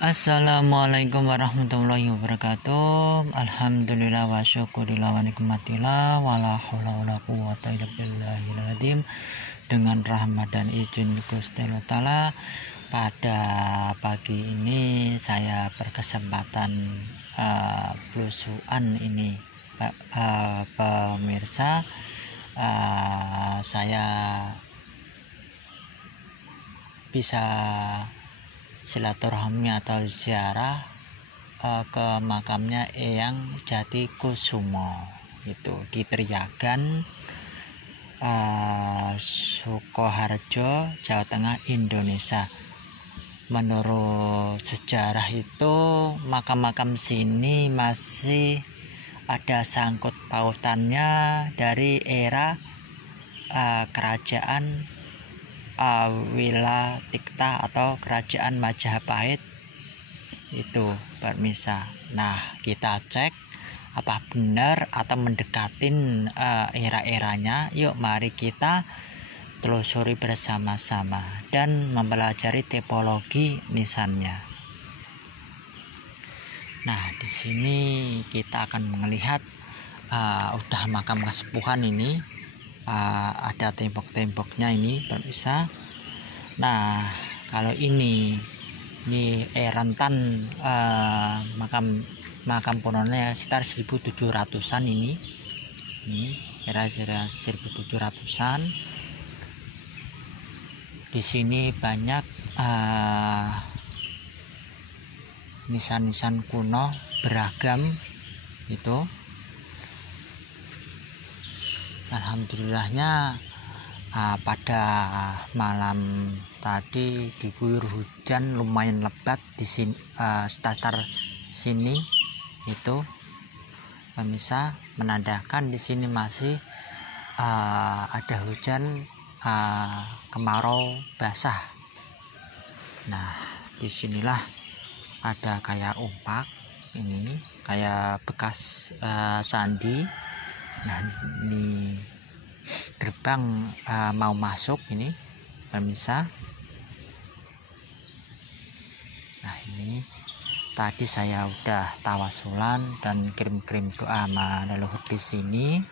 Assalamualaikum warahmatullahi wabarakatuh. Alhamdulillah wa syukurillah wa nikmatillah wala haula wala quwwata illa billahil azim. Dengan rahmat dan izin Gusti Allah Ta'ala, pada pagi ini saya berkesempatan belusuan ini pemirsa. Saya bisa silaturahmi atau ziarah ke makamnya Eyang Jatikusumo, itu di Triagan, Sukoharjo, Jawa Tengah, Indonesia. Menurut sejarah itu makam-makam sini masih ada sangkut pautannya dari era kerajaan Wilatikta atau kerajaan Majapahit itu permisa. Nah, kita cek apa benar atau mendekatin era-eranya. Yuk mari kita telusuri bersama-sama dan mempelajari tipologi nisannya. Nah, di sini kita akan melihat udah makam kesepuhan ini. Ada tembok-temboknya ini pemirsa. Nah, kalau ini rentan makam kunonya sekitar 1700-an ini era 1700-an. Di sini banyak nisan-nisan kuno beragam itu. Alhamdulillahnya pada malam tadi diguyur hujan lumayan lebat di sini, sekitar sini itu pemirsa, menandakan di sini masih ada hujan kemarau basah. Nah, disinilah ada kayak umpak ini, kayak bekas candi. Nah, ini gerbang mau masuk ini pemirsa. Nah, ini tadi saya udah tawasulan dan kirim-kirim doa sama leluhur di sini.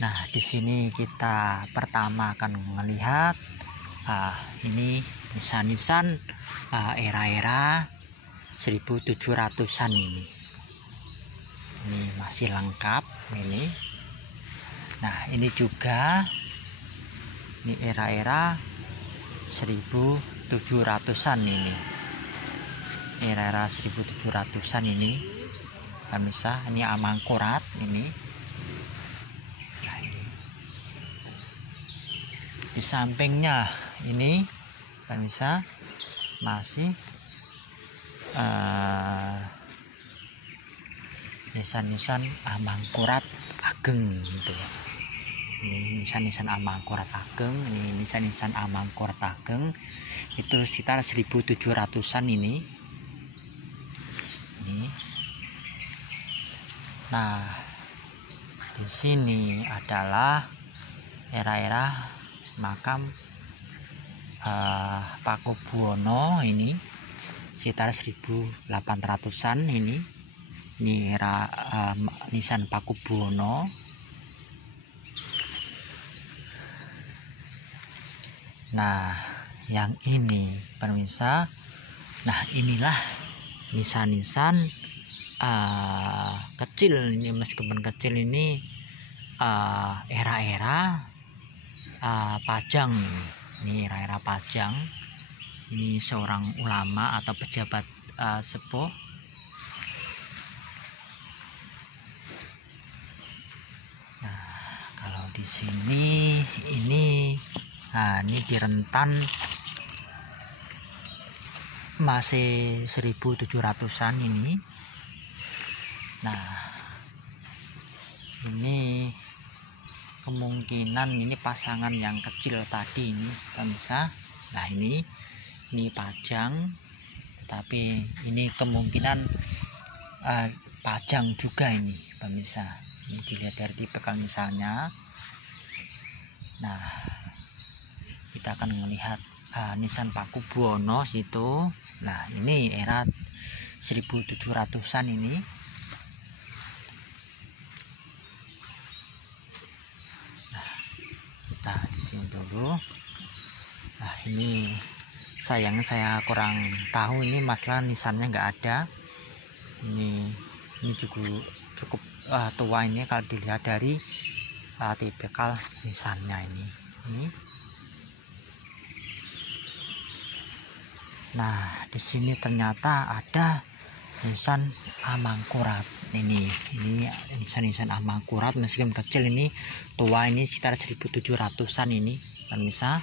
Nah, di sini kita pertama akan melihat ini nisan-nisan era-era 1700-an ini masih lengkap ini. Nah, ini juga ini era-era 1700-an ini, era-era 1700-an ini pemirsa. Ini Amangkurat ini. Nah, ini di sampingnya ini pemirsa masih nisan-nisan Amangkurat Ageng gitu ya. Ini nisan-nisan Amangkurat Ageng, ini nisan-nisan Amangkurat Ageng itu sekitar 1700-an ini. Nah, di sini adalah era-era makam Pakubuwono ini sekitar 1800-an ini era nisan Pakubuwono. Nah, yang ini pemirsa. Nah, inilah nisan-nisan kecil ini, meskipun kecil ini era-era Pajang. Ini era-era Pajang. Ini seorang ulama atau pejabat sepuh. Nah, kalau di sini ini di rentan masih 1700-an ini. Nah, ini kemungkinan ini pasangan yang kecil tadi ini pemirsa. Nah, ini Pajang, tapi ini kemungkinan Pajang juga ini pemirsa. Ini dilihat dari tipe misalnya. Nah, kita akan melihat nisan Paku Buwono situ. Nah, ini era 1700-an ini. Nah, kita di sini dulu. Nah, ini sayangnya saya kurang tahu ini masalah nisannya nggak ada. Ini juga cukup tua ini kalau dilihat dari tipikal nisannya ini. Nah, di sini ternyata ada nisan Amangkurat. Ini nisan Amangkurat, meskipun kecil, ini tua, ini sekitar 1700-an ini pemirsa.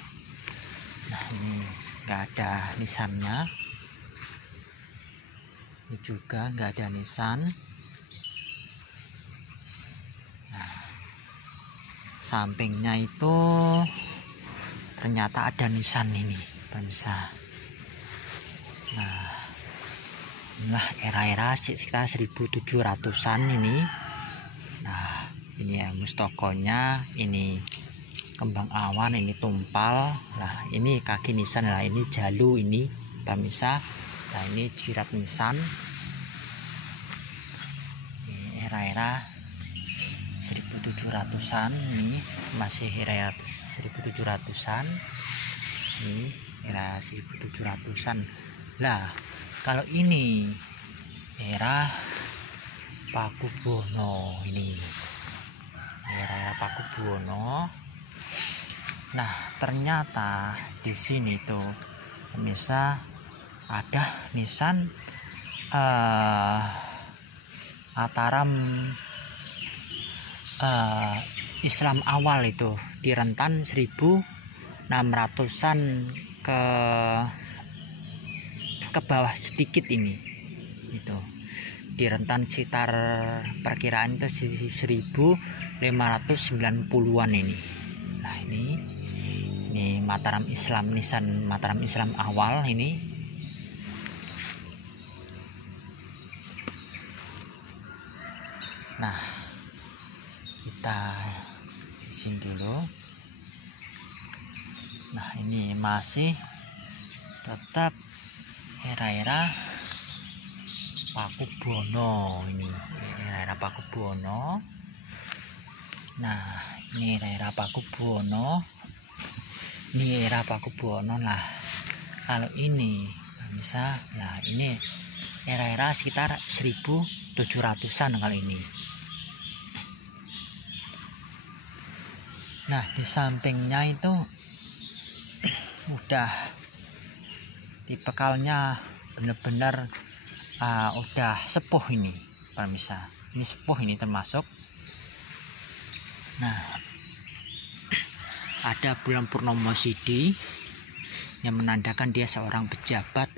Nah, ini nggak ada nisannya. Ini juga nggak ada nisan. Nah, sampingnya itu ternyata ada nisan ini pemirsa. Nah, inilah era-era sekitar 1700-an ini. Nah, ini ya mustokonya, ini kembang awan, ini tumpal. Nah, ini kaki nisan. Nah, ini jalu ini pemirsa. Nah, ini jirat nisan. Ini era-era 1700-an ini, masih era 1700-an. Ini era 1700-an. Lah, kalau ini era Paku Buwono, ini era Paku Buwono. Nah, ternyata di sini tuh pemirsa ada nisan Mataram Islam awal itu di rentan 1600-an ke bawah sedikit ini. Itu di rentan sekitar perkiraan itu 1590-an ini. Nah, ini Mataram Islam, nisan Mataram Islam awal ini. Nah, kita di sini dulu. Nah, ini masih tetap era-era Paku Buwono ini, era Paku Buwono. Nah, ini era Paku Buwono. Ini era Paku Buwono. Nah, kalau ini bisa, nah ini era-era sekitar 1700-an kali ini. Nah, di sampingnya itu udah tipikalnya bener-bener udah sepuh ini pemirsa. Ini sepuh ini termasuk. Nah, ada bulan purnomo sidi yang menandakan dia seorang pejabat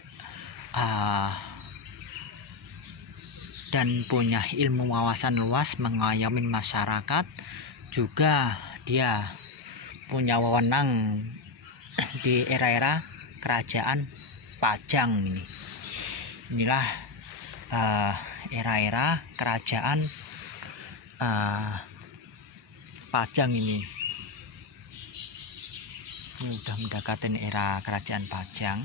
dan punya ilmu wawasan luas, mengayomi masyarakat. Juga dia punya wewenang di era-era kerajaan Pajang ini. Inilah era-era kerajaan Pajang ini. Ini udah mendekati era kerajaan Pajang.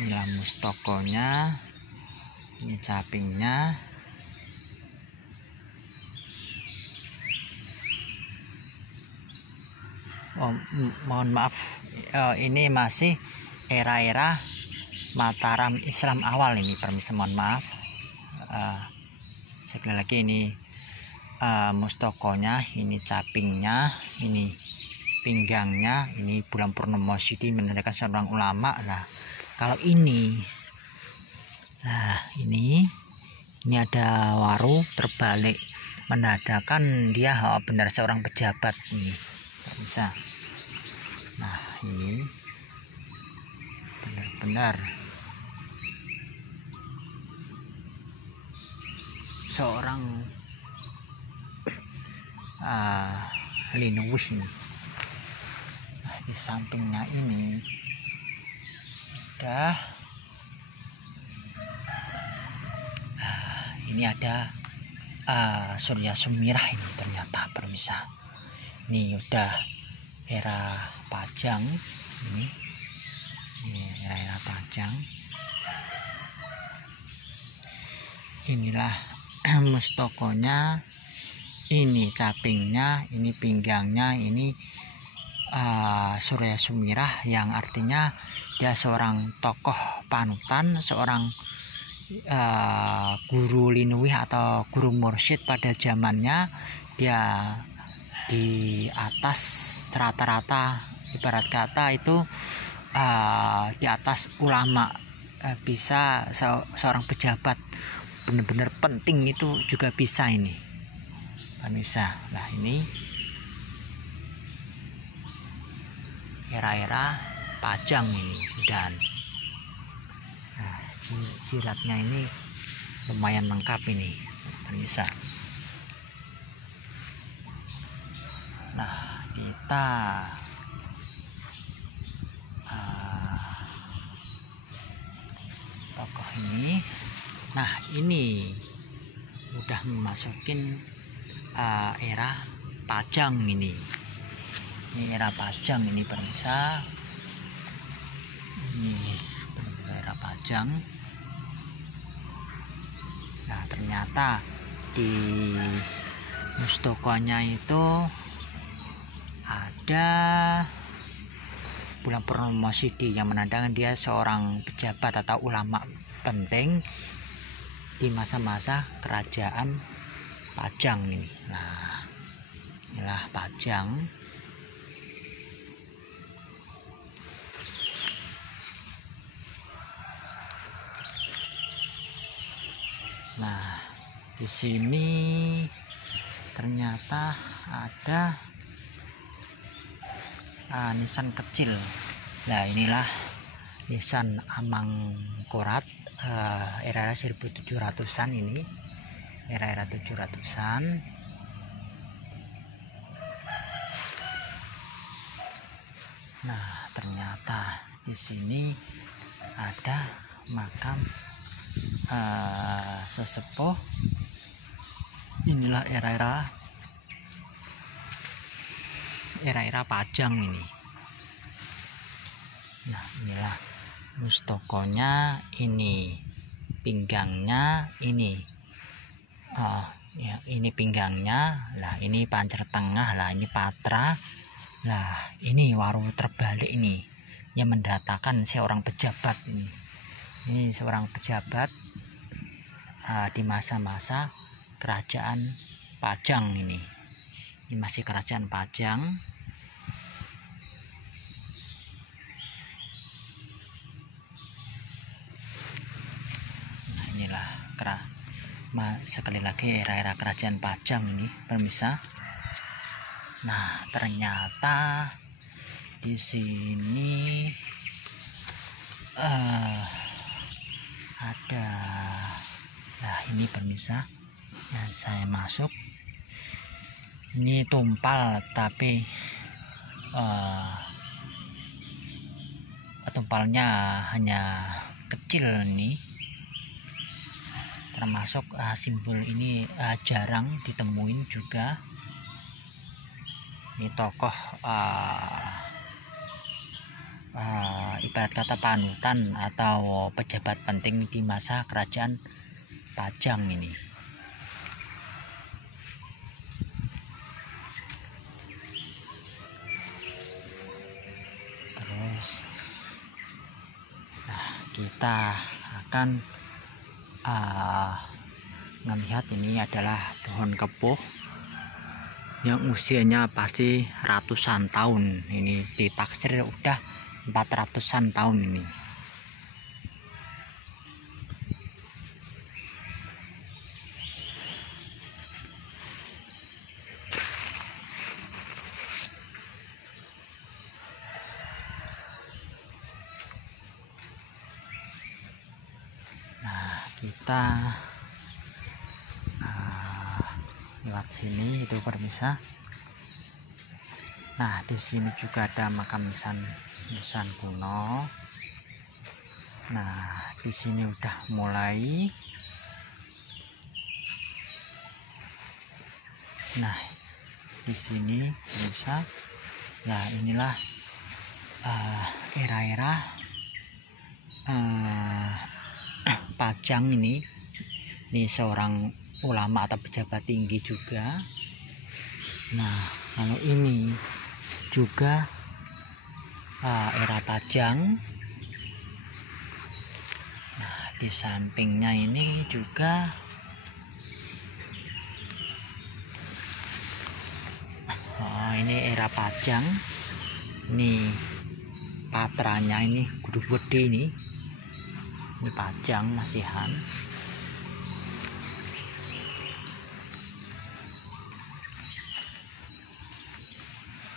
Inilah mustokonya, ini capingnya. Mohon maaf, ini masih era-era Mataram Islam awal ini permisi, mohon maaf. Sekali lagi, ini mustokonya, ini capingnya, ini pinggangnya, ini bulan purnomo sidi menandakan seorang ulama. Nah, kalau ini, nah ini ada waru terbalik menandakan dia benar seorang pejabat ini bisa. Nah, ini benar-benar seorang linguis ini. Nah, di sampingnya ini udah ini ada Surya Sumirah ini ternyata permisa. Ini udah era Pajang ini era Pajang. Inilah mustokonya, ini capingnya, ini pinggangnya, ini Surya Sumirah, yang artinya dia seorang tokoh panutan, seorang guru linuwih atau guru mursyid pada zamannya. Dia di atas rata-rata, ibarat kata itu di atas ulama, bisa seorang pejabat benar-benar penting itu juga bisa ini bisa. Nah, ini era-era Pajang ini, dan jilatnya ini lumayan lengkap ini bisa. Nah, kita tokoh ini. Nah, ini udah memasukin era Pajang ini era Pajang ini pemirsa. Ini era Pajang. Nah, ternyata di mustokonya itu ada bulan purnama Sidhi, yang menandakan dia seorang pejabat atau ulama penting di masa-masa kerajaan Pajang ini. Nah, inilah Pajang. Nah, di sini ternyata ada nisan kecil. Nah, inilah nisan Amangkurat era 1700-an ini, era 700-an. Nah, ternyata di sini ada makam sesepuh. Inilah era Pajang ini. Nah, inilah mustokonya, ini pinggangnya, ini ya, ini pinggangnya. Lah, ini pancer tengah, lah ini patra. Lah, ini waru terbalik ini, yang mendatangkan seorang pejabat ini. Ini seorang pejabat di masa-masa kerajaan Pajang ini. Ini masih kerajaan Pajang. Nah, inilah sekali lagi era kerajaan Pajang ini pemirsa. Nah, ternyata di sini ada. Nah, ini pemirsa, ya, saya masuk. Ini tumpal, tapi tumpalnya hanya kecil ini, termasuk simbol ini jarang ditemuin juga. Ini tokoh ibarat kata panutan atau pejabat penting di masa kerajaan Pajang ini. Terus, nah, kita akan melihat ini adalah pohon kepuh yang usianya pasti ratusan tahun. Ini ditaksir udah 400-an tahun ini. Nah, kita lewat sini itu pemirsa. Nah, di sini juga ada makam nisan kuno. Nah, di sini udah mulai Nah, di sini bisa. Nah, inilah era-era Pajang ini. Ini seorang ulama atau pejabat tinggi juga. Nah, kalau ini juga era Pajang. Nah, di sampingnya ini juga ini era Pajang. Ini patranya ini kudu gede ini Pajang masihan.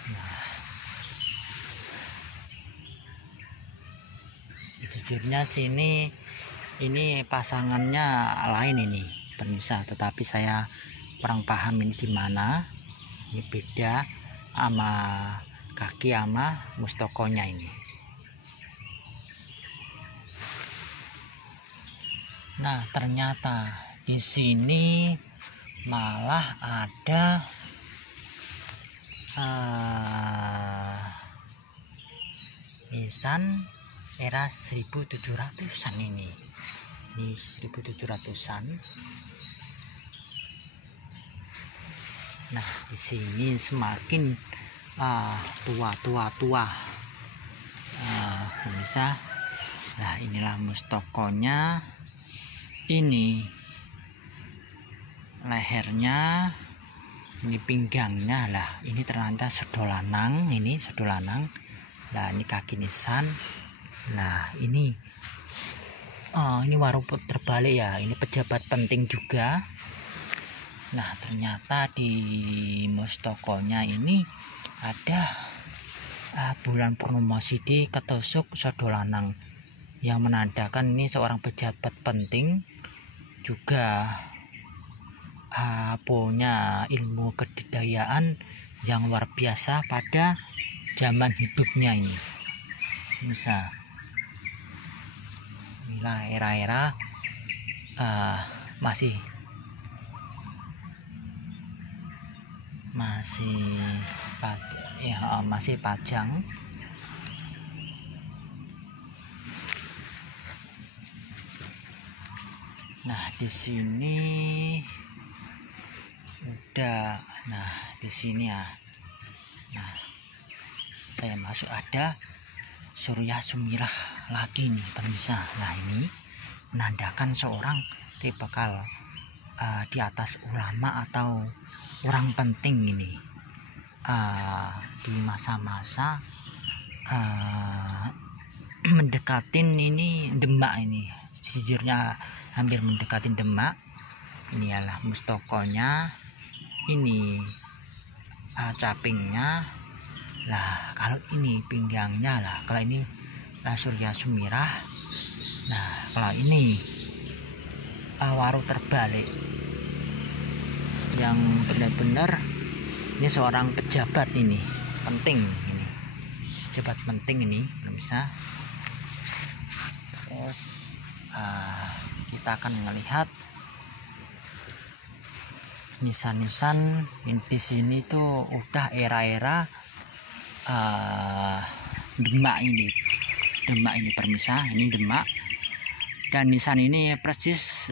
Nah, jujurnya sini ini pasangannya lain ini pemirsa, tetapi saya kurang paham ini gimana. Ini beda sama kaki sama mustokonya ini. Nah, ternyata di sini malah ada nisan era 1700-an ini 1700-an. Nah, di sini semakin tua bisa. Nah, inilah mustokonya, ini lehernya, ini pinggangnya. Lah, ini ternyata sedolanang, ini sedolanang. Nah, ini kaki nisan. Nah, ini waru terbalik ya, ini pejabat penting juga. Nah, ternyata di mustokonya ini ada bulan purnama sidi ketusuk sedolanang, yang menandakan ini seorang pejabat penting juga, punya ilmu kedidayaan yang luar biasa pada zaman hidupnya ini. Bisa. Inilah era-era masih Pajang. Nah, di sini udah. Nah, di sini ya. Nah, saya masuk ada Surya Sumirah lagi nih pemirsa. Nah, ini menandakan seorang bakal di atas ulama atau orang penting ini di masa-masa mendekatin ini Demak ini. Sejujurnya hampir mendekatin Demak. Ini adalah mustokonya, ini capingnya. Lah, kalau ini pinggangnya lah, kalau ini Surya Sumirah. Nah, kalau ini waru terbalik, yang benar-benar ini seorang pejabat ini penting, ini pejabat penting ini bisa. Terus kita akan melihat nisan-nisan di sini tuh udah era-era Demak ini permisa. Ini Demak, dan nisan ini persis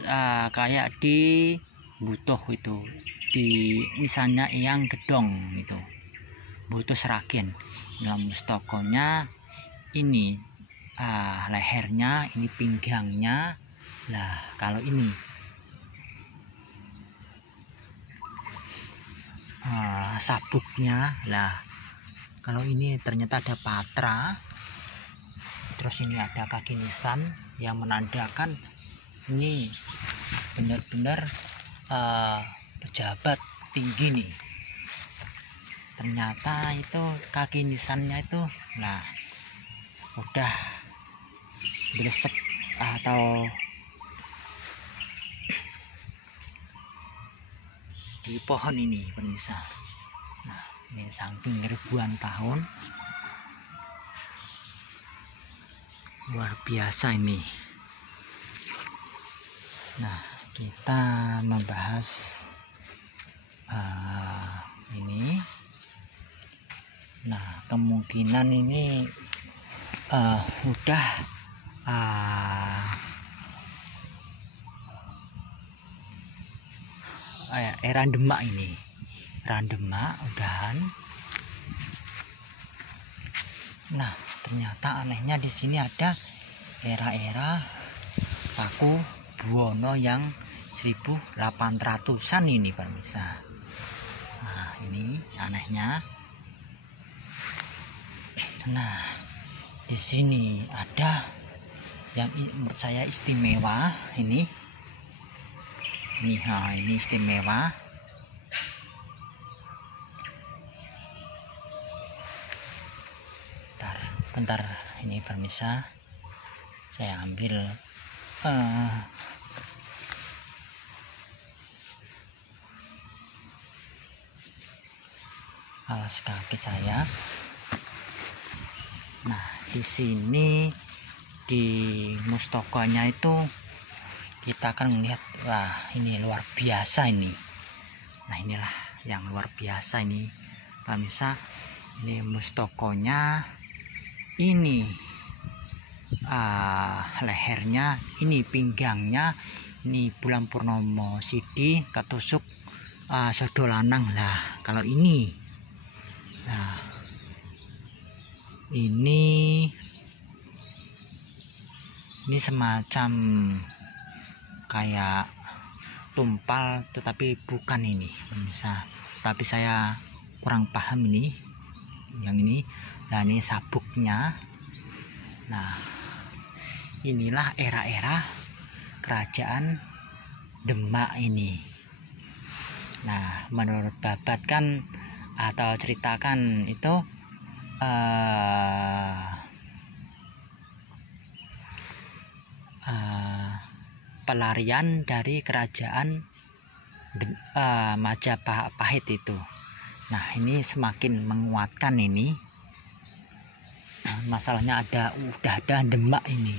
kayak di Butuh itu, di nisannya yang Gedong itu, Butuh Seragen. Dalam mustokonya ini lehernya, ini pinggangnya. Lah, kalau ini sabuknya. Lah, kalau ini ternyata ada patra. Terus ini ada kaki nisan yang menandakan ini benar-benar pejabat tinggi nih. Ternyata itu kaki nisannya itu nah udah beresep atau di pohon ini pemirsa. Nah, ini saking ribuan tahun, luar biasa ini. Nah, kita membahas kemungkinan ini udah era Demak ini, era Demak udahan. Nah, ternyata anehnya di sini ada era-era Paku Buwono yang 1800-an ini pemirsa. Nah, ini anehnya. Nah, di sini ada yang menurut saya istimewa ini. Ini istimewa. Bentar ini pemirsa, saya ambil alas kaki saya. Nah, di sini di mustokonya itu kita akan melihat, wah ini luar biasa ini. Nah, inilah yang luar biasa ini pemirsa. Ini mustokonya, ini lehernya, ini pinggangnya, ini bulan purnomo sidi ketusuk sodo lanang. Lah kalau ini, nah ini semacam kayak tumpal, tetapi bukan ini pemirsa. Tapi saya kurang paham ini yang ini. Nah, ini sabuknya. Nah, inilah era-era kerajaan Demak ini. Nah, menurut Babat kan atau ceritakan itu pelarian dari kerajaan Majapahit itu. Nah, ini semakin menguatkan ini. Masalahnya udah ada Demak ini,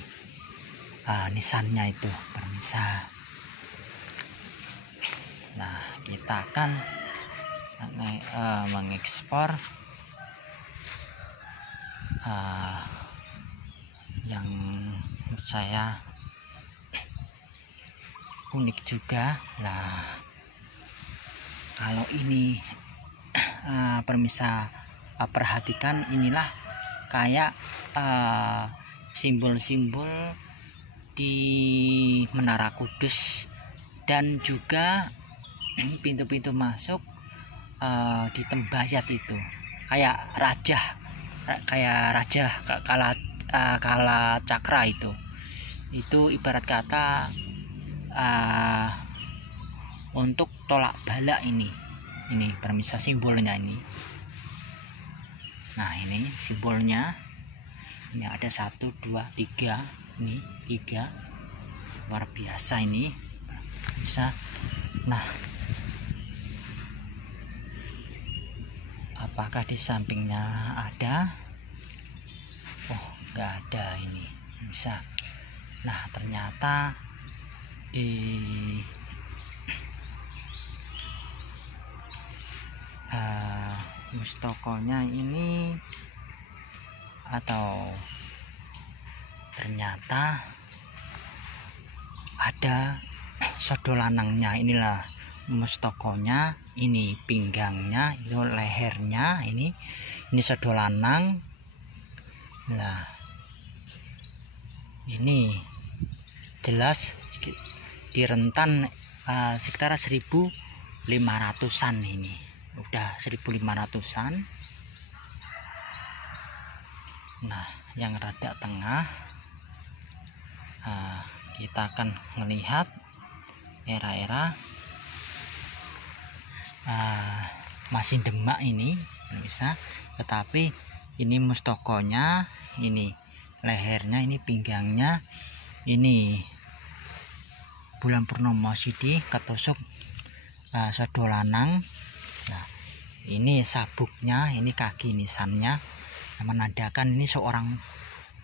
nisannya itu pemirsa. Nah, kita akan mengekspor yang menurut saya unik juga. Nah, kalau ini pemirsa perhatikan, inilah kayak simbol-simbol di Menara Kudus, dan juga pintu-pintu masuk di Tembayat itu kayak raja kala cakra itu ibarat kata untuk tolak bala ini pemirsa simbolnya ini. Nah, ini simbolnya, ini ada 1, 2, 3, ini 3, luar biasa ini bisa. Nah, apakah di sampingnya ada? Oh, nggak ada ini bisa. Nah, ternyata di mustokonya ini, atau ternyata ada sodo lanangnya. Inilah mustokonya, ini pinggangnya, itu lehernya, ini sodo lanang. Nah, ini jelas di rentan sekitar 1500-an ini, udah 1500-an. Nah, yang rada tengah, kita akan melihat era-era masih Demak ini bisa, tetapi ini mustokonya, ini lehernya, ini pinggangnya, ini bulan purnomo sidi ketusuk sodo lanang. Nah, ini sabuknya, ini kaki nisannya, menandakan ini seorang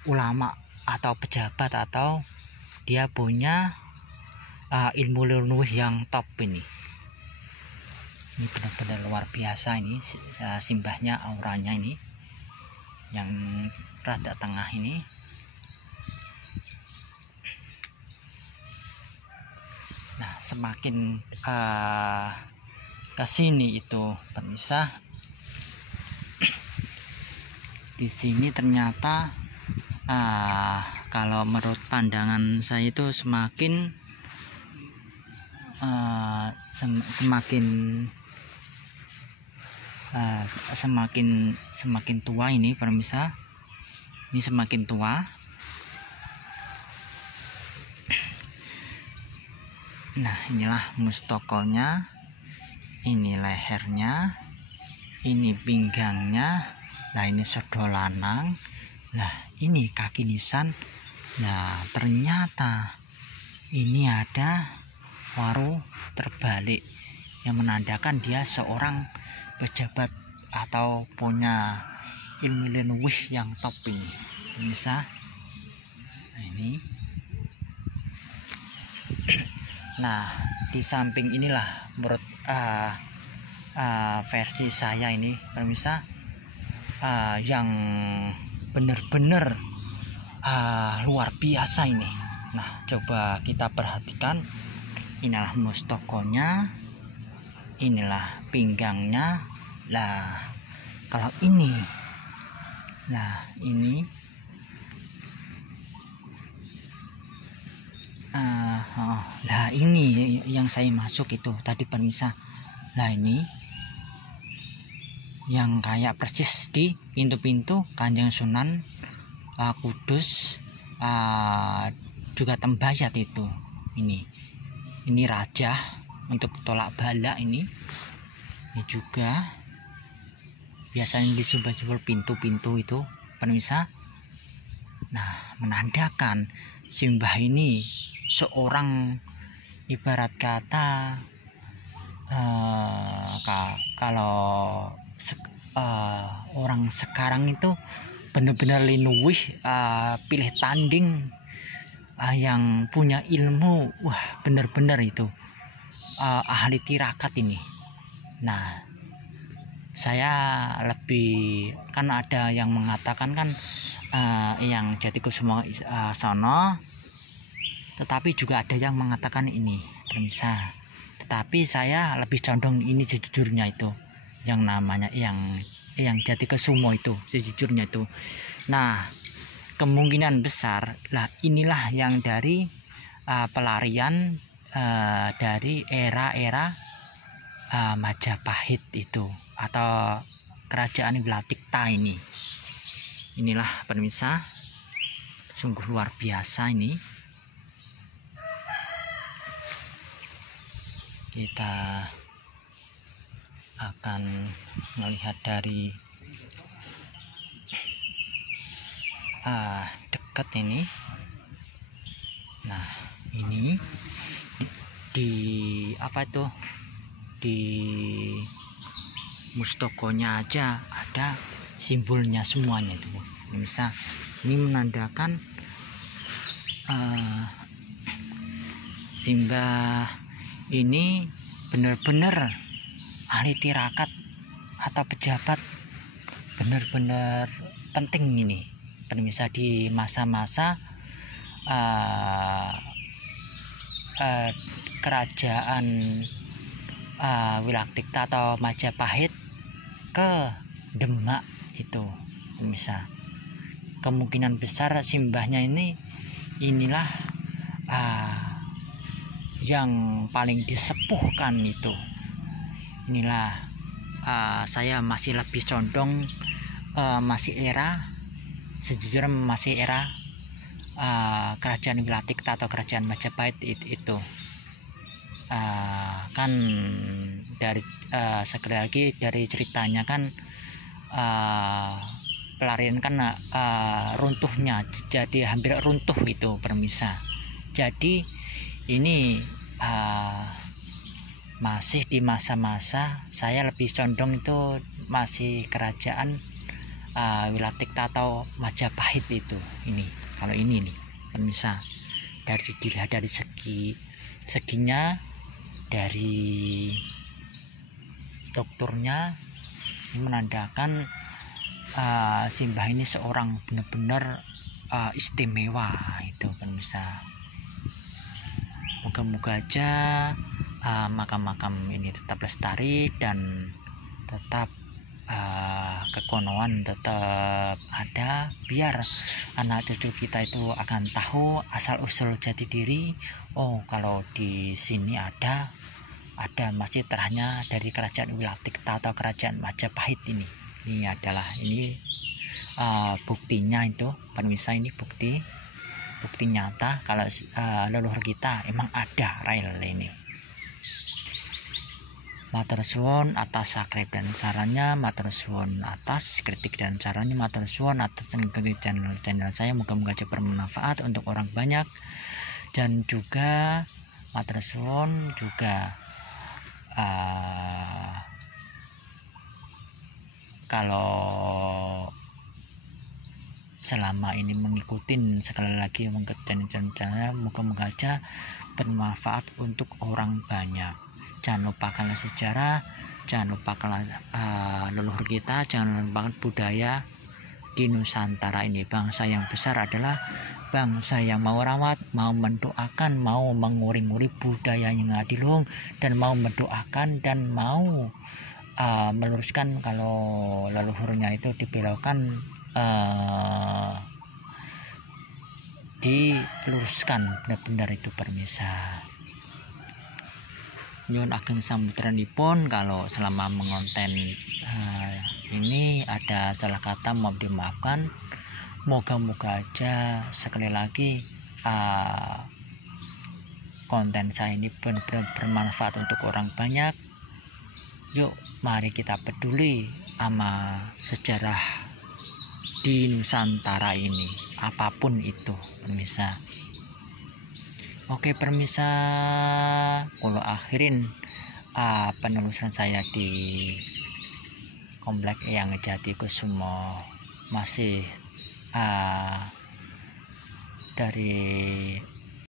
ulama atau pejabat, atau dia punya ilmu leluhur yang top ini. Ini benar-benar luar biasa ini simbahnya, auranya ini. yang rada tengah ini. Nah, semakin ke sini itu pemirsa, di sini ternyata kalau menurut pandangan saya itu semakin semakin tua ini pemirsa, ini semakin tua. Nah, inilah mustokonya, ini lehernya, ini pinggangnya, nah ini sodol lanang, nah ini kaki nisan. Nah, ternyata ini ada waru terbalik yang menandakan dia seorang pejabat atau punya ilmu lenuwih yang top ini bisa. Nah, ini nah, di samping inilah menurut versi saya ini pemirsa, yang benar-benar luar biasa ini. Nah, coba kita perhatikan, inilah mustokonya, inilah pinggangnya. Nah, kalau ini, nah ini nah ini yang saya masuk itu tadi pemirsa. Nah, ini yang kayak persis di pintu-pintu Kanjeng Sunan Kudus juga Tembayat itu. Ini raja untuk tolak bala ini juga biasanya disebut pintu-pintu itu pemirsa. Nah, menandakan simbah ini seorang ibarat kata kalau orang sekarang itu benar-benar linuwih, pilih tanding, yang punya ilmu, wah benar-benar itu ahli tirakat ini. Nah, saya lebih, kan ada yang mengatakan kan yang Jatikusumo sono, tetapi juga ada yang mengatakan ini pemirsa. Tetapi saya lebih condong ini sejujurnya itu, yang namanya yang Jatikusumo itu sejujurnya itu. Nah, kemungkinan besar lah inilah yang dari pelarian dari era-era Majapahit itu atau kerajaan Wilatikta ini. Inilah pemirsa, sungguh luar biasa ini. Kita akan melihat dari dekat ini. Nah, ini di apa itu, di mustokonya aja ada simbolnya semuanya itu pemirsa. Ini menandakan simbah ini benar-benar ahli tirakat atau pejabat, benar-benar penting ini pemirsa di masa-masa kerajaan Wilatikta atau Majapahit ke Demak itu pemirsa. Kemungkinan besar simbahnya inilah yang paling disepuhkan itu. Inilah saya masih lebih condong masih era, sejujurnya masih era kerajaan Wilatikta atau kerajaan Majapahit itu. Kan dari sekali lagi dari ceritanya kan pelarian kan runtuhnya, jadi hampir runtuh itu pemirsa. Jadi ini masih di masa-masa saya lebih condong itu masih kerajaan Wilatikta atau Majapahit itu. Ini kalau ini nih pemirsa, dilihat dari seginya, dari strukturnya, ini menandakan Simbah ini seorang benar-benar istimewa itu pemirsa. Moga-moga aja makam-makam ini tetap lestari dan tetap kekonoan tetap ada, biar anak cucu kita itu akan tahu asal usul jati diri. Oh, kalau di sini ada masjid terahnya dari kerajaan Wilatikta atau kerajaan Majapahit ini adalah buktinya itu pemirsa. Ini bukti nyata kalau leluhur kita emang ada rail ini. Matur suwun atas subscribe dan sarannya, matur suwun atas kritik dan sarannya, matur suwun atas channel saya. Moga-moga bermanfaat untuk orang banyak, dan juga matur suwun juga kalau selama ini mengikuti, sekali lagi mengikuti channel, moga-moga aja bermanfaat untuk orang banyak. Jangan lupakan sejarah, jangan lupakan leluhur kita, jangan lupakan budaya di Nusantara ini. Bangsa yang besar adalah bangsa yang mau rawat, mau mendoakan, mau menguri-nguri budaya yang adiluhung, dan mau mendoakan dan mau meluruskan kalau leluhurnya itu dibelokkan, diluruskan benar-benar itu permisa. Nyuwun ageng samudranipun kalau selama mengonten ini ada salah kata mohon dimaafkan. Moga-moga aja sekali lagi konten saya ini benar-benar bermanfaat untuk orang banyak. Yuk mari kita peduli sama sejarah di Nusantara ini, apapun itu pemirsa. Oke permisa, kalau akhirin penelusuran saya di Komplek Eyang Jatikusumo, masih dari